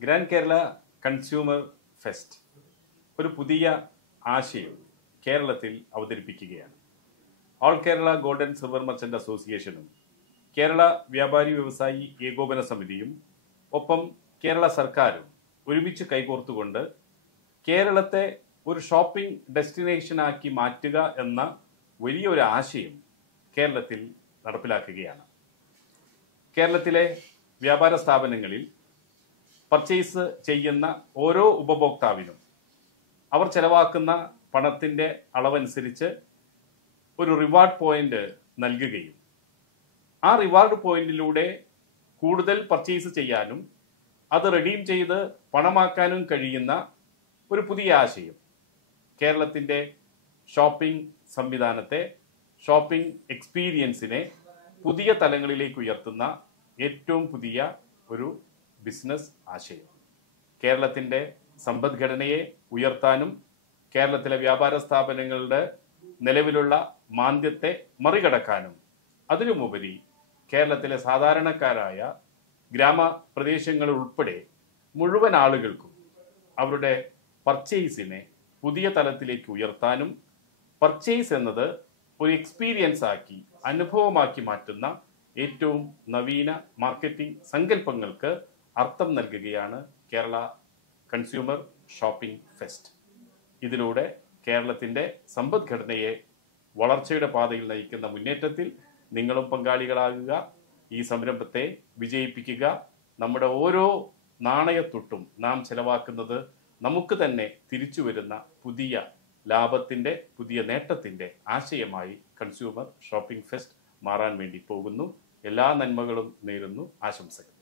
Grand Kerala consumer fest ഒരു പുതിയ ആശയം കേരളത്തിൽ അവതരിപ്പിക്കുകയാണ്. All Kerala gold and silver merchant അസോസിയേഷനും കേരള വ്യാപാരി വ്യവസായി ഏകോപന സമിതിയും ഒപ്പം കേരള സർക്കാരും ഒരുമിച്ച് കൈകോർത്തുകൊണ്ട് കേരളത്തെ ഒരു ഷോപ്പിംഗ് ഡെസ്റ്റിനേഷനാക്കി മാറ്റുക എന്ന വലിയൊരു ആശയം കേരളത്തിൽ നടപ്പിലാക്കുകയാണ്. കേരളത്തിലെ വ്യാപാര സ്ഥാപനങ്ങളിൽ പർച്ചേസ് ചെയ്യുന്ന ഓരോ ഉപഭോക്താവിനും അവർ ചെലവാക്കുന്ന പണത്തിൻ്റെ അളവനുസരിച്ച് ഒരു റിവാർഡ് പോയിന്റ് നൽകുകയും ആ റിവാർഡ് പോയിന്റിലൂടെ കൂടുതൽ പർച്ചേസ് ചെയ്യാനും അത് റെഡീം ചെയ്ത് പണമാക്കാനും കഴിയുന്ന ഒരു പുതിയ ആശയം കേരളത്തിൻ്റെ ഷോപ്പിംഗ് സംവിധാനത്തെ, ഷോപ്പിംഗ് എക്സ്പീരിയൻസിനെ പുതിയ തലങ്ങളിലേക്ക് ഉയർത്തുന്ന ഏറ്റവും പുതിയ ഒരു ബിസിനസ് ആശയം. കേരളത്തിൻ്റെ സമ്പദ്ഘടനയെ ഉയർത്താനും കേരളത്തിലെ വ്യാപാര സ്ഥാപനങ്ങളുടെ നിലവിലുള്ള മാന്ദ്യത്തെ മറികടക്കാനും അതിനുമുപരി കേരളത്തിലെ സാധാരണക്കാരായ ഗ്രാമപ്രദേശങ്ങൾ ഉൾപ്പെടെ മുഴുവൻ ആളുകൾക്കും അവരുടെ പർച്ചേസിനെ പുതിയ തലത്തിലേക്ക് ഉയർത്താനും പർച്ചേസ് എന്നത് ഒരു എക്സ്പീരിയൻസ് ആക്കി അനുഭവമാക്കി മാറ്റുന്ന ഏറ്റവും നവീന മാർക്കറ്റിംഗ് സങ്കല്പങ്ങൾക്ക് അർത്ഥം നൽകുകയാണ് കേരള കൺസ്യൂമർ ഷോപ്പിംഗ് ഫെസ്റ്റ്. ഇതിലൂടെ കേരളത്തിൻ്റെ സമ്പദ്ഘടനയെ വളർച്ചയുടെ പാതയിൽ നയിക്കുന്ന മുന്നേറ്റത്തിൽ നിങ്ങളും പങ്കാളികളാകുക. ഈ സംരംഭത്തെ വിജയിപ്പിക്കുക. നമ്മുടെ ഓരോ നാണയത്തൊട്ടും നാം ചെലവാക്കുന്നത് നമുക്ക് തന്നെ തിരിച്ചു വരുന്ന പുതിയ ലാഭത്തിൻ്റെ, പുതിയ നേട്ടത്തിൻ്റെ ആശയമായി കൺസ്യൂമർ ഷോപ്പിംഗ് ഫെസ്റ്റ് മാറാൻ വേണ്ടി പോകുന്നു. എല്ലാ നന്മകളും നേരുന്നു. ആശംസകൾ.